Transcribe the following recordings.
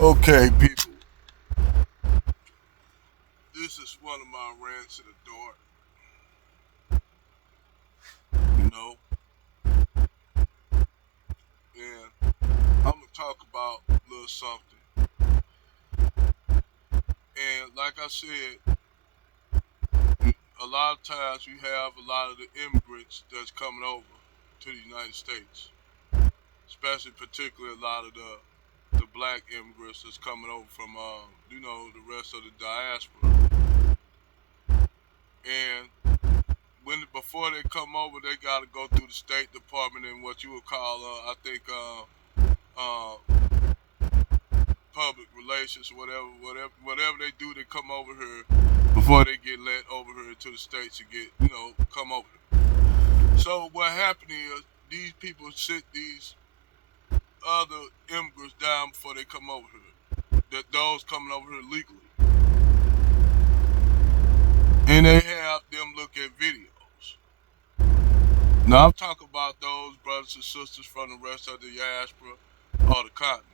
Okay, people, this is one of my rants in the dark. You know, and I'm gonna talk about a little something. And like I said, a lot of times you have a lot of the immigrants that's coming over to the United States, especially particularly a lot of the black immigrants that's coming over from the rest of the diaspora. And when before they come over, they got to go through the State Department and what you would call, I think, public relations, whatever they do, they come over here before they get let over here to the states to get, come over here. So what happened is these people sit these other immigrants down before they come over here. That those coming over here legally, and they have them look at videos. Now I'm talking about those brothers and sisters from the rest of the diaspora or the continent.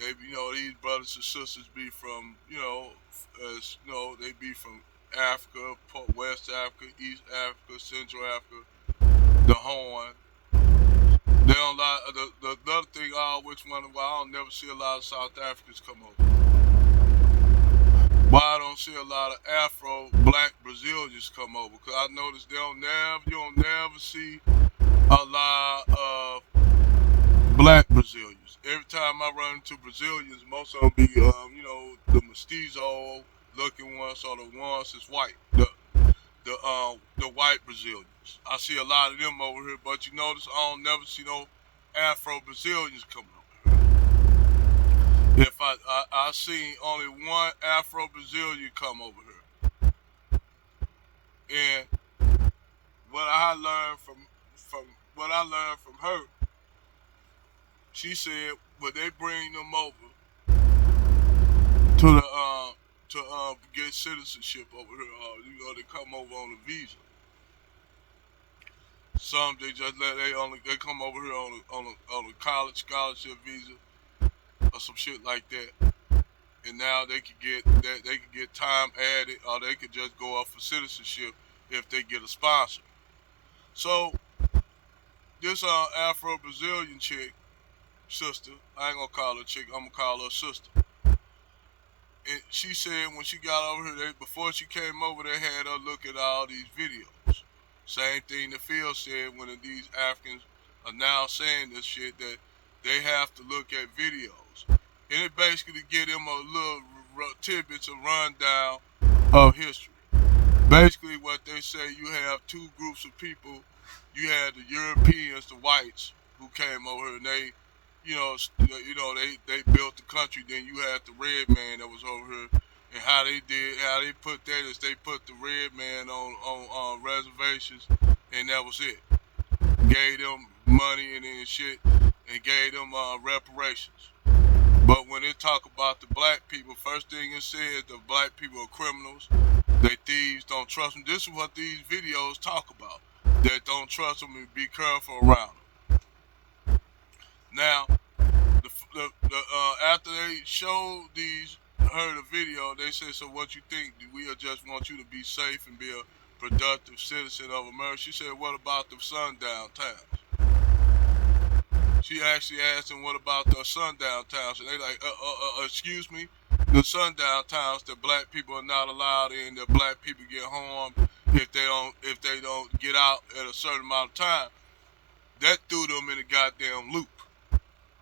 These brothers and sisters be from, they be from Africa, West Africa, East Africa, Central Africa, the Horn. They don't like the other thing I always wonder why I don't never see a lot of South Africans come over. Why I don't see a lot of Afro black Brazilians come over? Because I noticed you don't never see a lot of black Brazilians. Every time I run into Brazilians, most of them be, the mestizo looking ones or the ones that's white. The white Brazilians. I see a lot of them over here, but you notice I don't never see no Afro Brazilians coming over here. If I seen only one Afro Brazilian come over here, and what I learned from what I learned from her, she said when they bring them over to the get citizenship over here, they come over on a visa. Some they just they come over here on a college scholarship visa or some shit like that, and now they can get time added, or they could just go up for citizenship if they get a sponsor. So this Afro Brazilian chick, sister, I ain't gonna call her chick, I'm gonna call her sister. And she said when she got over here, before she came over, they had her look at all these videos. Same thing that Phil said when these Africans are now saying this shit that they have to look at videos. And it basically give them a little tidbits, a rundown of history. Basically what they say, you have two groups of people. You had the Europeans, the whites, who came over here and they built the country. Then you had the red man that was over here, and how they put that is they put the red man on reservations, and that was it. Gave them money and then shit, and gave them reparations. But when they talk about the black people, first thing it says the black people are criminals. They thieves, don't trust them. This is what these videos talk about. That don't trust them and be careful around them. Now, after they showed her the video, they said, so what you think? We just want you to be safe and be a productive citizen of America. She said, what about the sundown towns? She actually asked them, what about the sundown towns? And they like, excuse me? The sundown towns that black people are not allowed in, that black people get harmed if they don't get out at a certain amount of time. That threw them in a goddamn loop.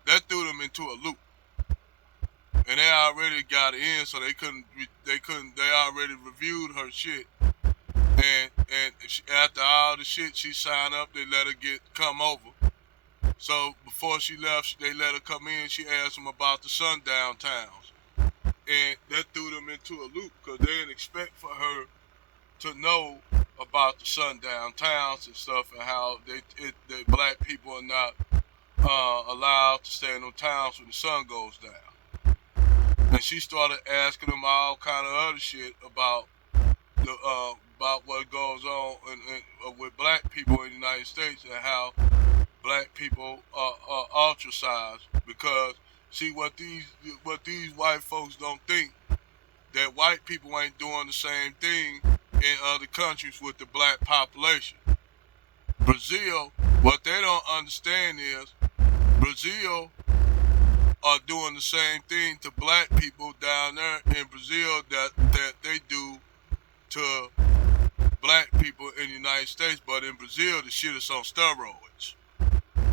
That threw them into a loop. And they already got in, so they already reviewed her shit. And after all the shit she signed up, they let her come over. So before she left, they let her come in. She asked them about the sundown towns, and that threw them into a loop because they didn't expect for her to know about the sundown towns and stuff, and how the black people are not allowed to stay in those towns when the sun goes down. And she started asking them all kind of other shit about what goes on with black people in the United States, and how black people are ostracized because See what these white folks don't think, that white people ain't doing the same thing in other countries with the black population. Brazil, what they don't understand is Brazil are doing the same thing to black people down there in Brazil that they do to black people in the United States, but in Brazil the shit is on steroids.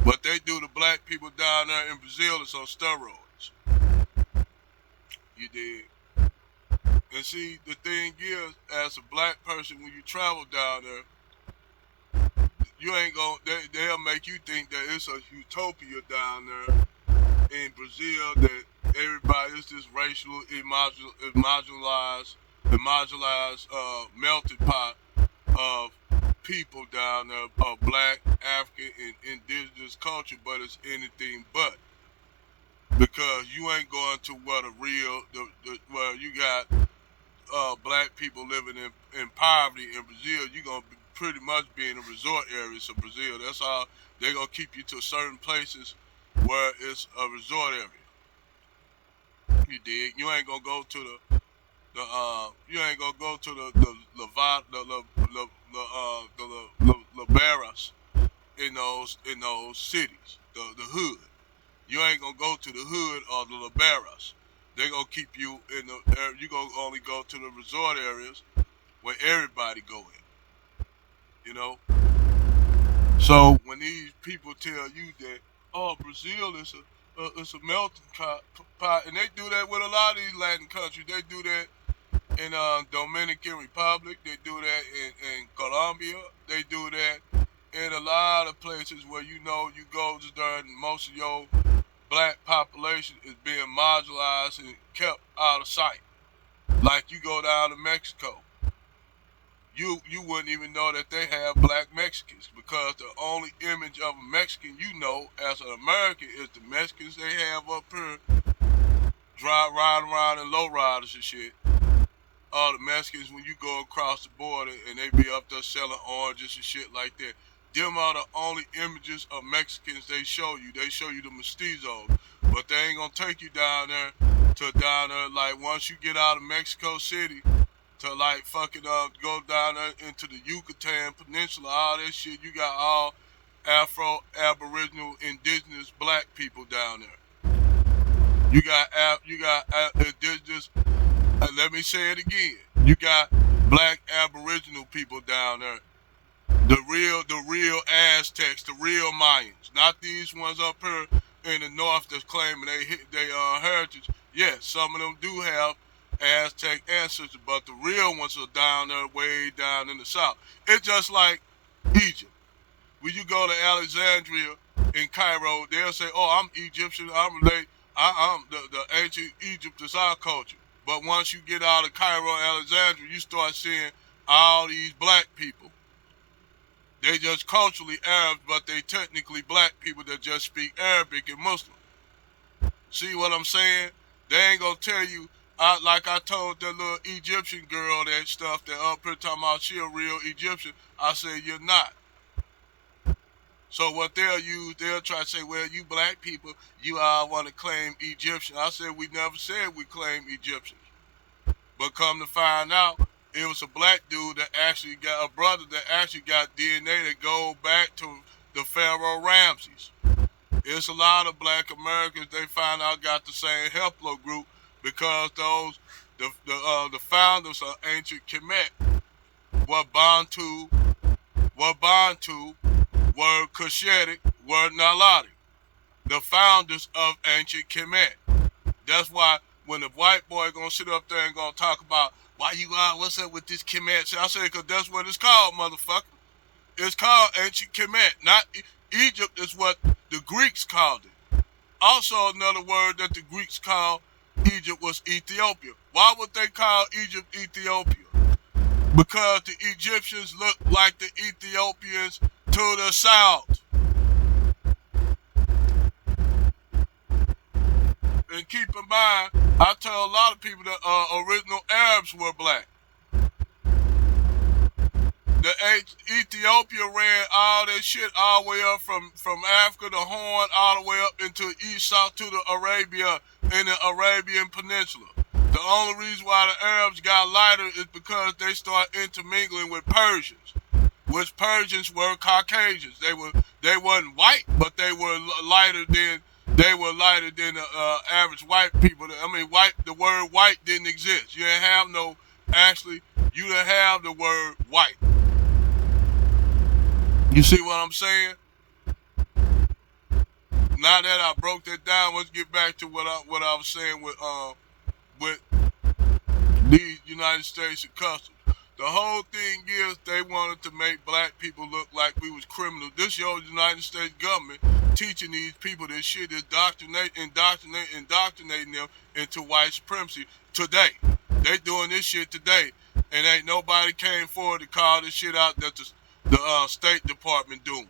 What they do to black people down there in Brazil is on steroids. You dig? And see, the thing is, as a black person, when you travel down there, you ain't gonna. They'll make you think that it's a utopia down there in Brazil, that everybody is this racial marginalized melting pot of people down there, of black, African, and indigenous culture, but it's anything but. Because you ain't going to what a real, where you got black people living in poverty in Brazil. You're going to pretty much be in the resort areas of Brazil. That's how they're going to keep you to certain places where it's a resort area. You dig? You ain't going to go to you ain't gonna go to the barras in those cities, the hood. You ain't gonna go to the hood or the barras. They gonna keep you in the. You gonna only go to the resort areas where everybody go in. You know. So when these people tell you that, oh, Brazil is a melting pot, and they do that with a lot of these Latin countries. They do that in Dominican Republic. They do that in Colombia. They do that in a lot of places where you go to there and most of your black population is being marginalized and kept out of sight. Like you go down to Mexico, you wouldn't even know that they have black Mexicans, because the only image of a Mexican you know as an American is the Mexicans they have up here riding around in lowriders and shit. All the Mexicans when you go across the border and they be up there selling oranges and shit like that. Them are the only images of Mexicans they show you. They show you the mestizos, but they ain't gonna take you down there like once you get out of Mexico City to like fucking go down there into the Yucatan Peninsula, all that shit. You got all Afro, Aboriginal, indigenous black people down there. You got indigenous. Let me say it again. You got black Aboriginal people down there. The real Aztecs, the real Mayans, not these ones up here in the north that's claiming they heritage. Yes, some of them do have Aztec ancestors, but the real ones are down there, way down in the south. It's just like Egypt. When you go to Alexandria in Cairo, they'll say, "Oh, I'm Egyptian. I'm related. I'm the ancient Egypt is our culture." But once you get out of Cairo, Alexandria, you start seeing all these black people. They just culturally Arabs, but they technically black people that just speak Arabic and Muslim. See what I'm saying? They ain't gonna tell you, like I told that little Egyptian girl that stuff that up here talking about she a real Egyptian. I said, you're not. So what they'll try to say, well, you black people, you all want to claim Egyptian. I said, we never said we claim Egyptians. But come to find out, it was a black dude that actually got a brother that actually got DNA that go back to the Pharaoh Ramses. It's a lot of black Americans they find out got the same Heplo group, because the founders of ancient Kemet were Bantu, were Cushitic, were Nilotic. The founders of ancient Kemet. That's why when the white boy gonna sit up there and gonna talk about why you out, what's up with this Kemet? I say, because that's what it's called, motherfucker. It's called ancient Kemet. Not Egypt is what the Greeks called it. Also, another word that the Greeks called Egypt was Ethiopia. Why would they call Egypt Ethiopia? Because the Egyptians look like the Ethiopians to the south. And keep in mind, I tell a lot of people that original Arabs were black. Ethiopia ran all that shit all the way up from Africa, the Horn, all the way up into east, south to the Arabia in the Arabian Peninsula. The only reason why the Arabs got lighter is because they started intermingling with Persians, which Persians were Caucasians. They wasn't white, but they were lighter than the average white people. I mean, white. The word white didn't exist. You didn't have no. Actually, you didn't have the word white. You see what I'm saying? Now that I broke that down, let's get back to what I was saying with the United States and Customs. The whole thing is they wanted to make black people look like we was criminals. This your United States government teaching these people this shit, indoctrinating them into white supremacy today. They doing this shit today, and ain't nobody came forward to call this shit out that the State Department doing.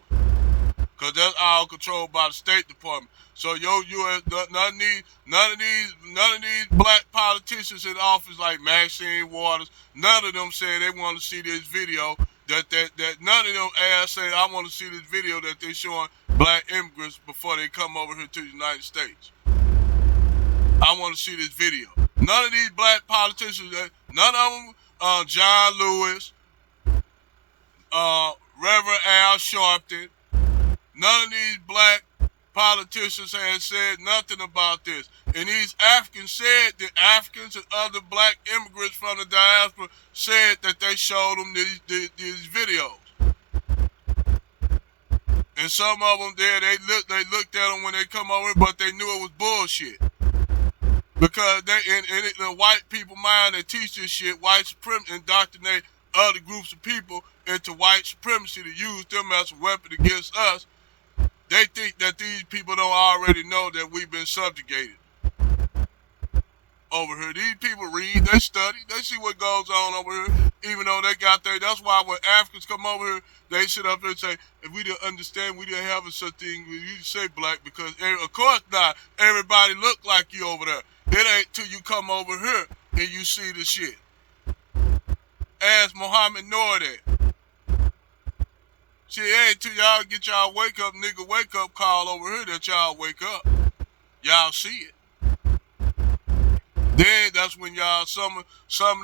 Cause that's all controlled by the State Department. So U.S. none of these black politicians in office like Maxine Waters, none of them saying they want to see this video. That none of them ass say I want to see this video that they showing black immigrants before they come over here to the United States. I want to see this video. None of these black politicians, none of them, John Lewis, Reverend Al Sharpton. None of these black politicians have said nothing about this. And these Africans said that Africans and other black immigrants from the diaspora said that they showed them these videos. And some of them there, they looked at them when they come over, but they knew it was bullshit. Because in the white people mind, they teach this shit, white supremacy, indoctrinate other groups of people into white supremacy to use them as a weapon against us. They think that these people don't already know that we've been subjugated over here. These people read, they study, they see what goes on over here, even though they got there. That's why when Africans come over here, they sit up here and say, if we didn't understand, we didn't have such thing, you say black, because of course not, everybody look like you over there. It ain't till you come over here and you see the shit. Ask Muhammad Noor that. Shit, ain't till y'all get y'all wake up call over here that y'all wake up. Y'all see it. Then that's when y'all, some of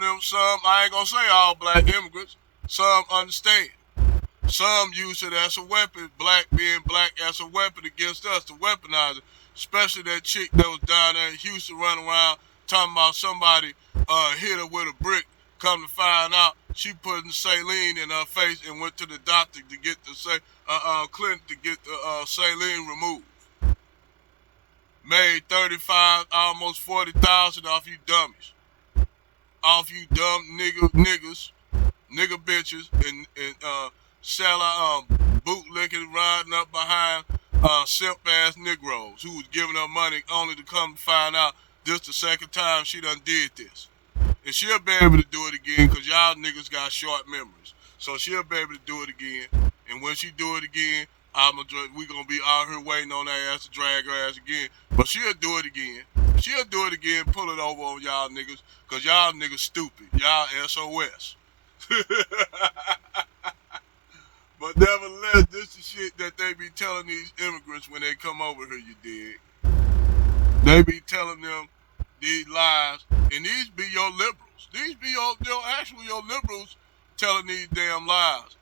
them, I ain't gonna say all black immigrants, some understand. Some use it as a weapon, being black as a weapon against us, to weaponize it. Especially that chick that was down there in Houston running around talking about somebody hit her with a brick. Come to find out, she putting saline in her face and went to the doctor to get the clinic to get the saline removed. Made 35, almost 40,000 off you dummies, off you dumb niggas, nigga bitches, and selling bootlicking, riding up behind simp ass Negroes who was giving her money only to come to find out this the second time she done did this. And she'll be able to do it again because y'all niggas got short memories. So she'll be able to do it again. And when she do it again, we gonna be out here waiting on that ass to drag her ass again. But she'll do it again. She'll do it again, pull it over on y'all niggas, because y'all niggas stupid. Y'all SOS. But nevertheless, this is shit that they be telling these immigrants when they come over here, you dig? They be telling them these lies, and these be your liberals. These be your liberals telling these damn lies.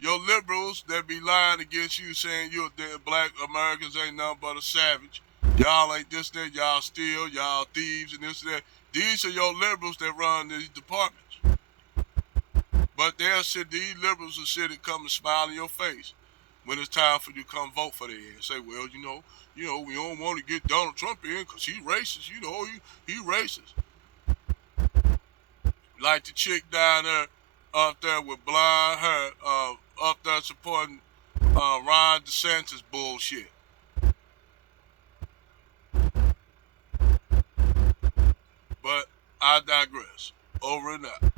Your liberals that be lying against you, saying you're black Americans ain't nothing but a savage. Y'all ain't this, that, y'all steal, y'all thieves, and this, that. These are your liberals that run these departments. But these liberals will sit and come and smile in your face when it's time for you to come vote for their ass. Say, well, you know, we don't want to get Donald Trump in because he's racist. You know, he racist. Like the chick down there, up there with blonde hair, up there supporting Ron DeSantis bullshit. But I digress. Over and out.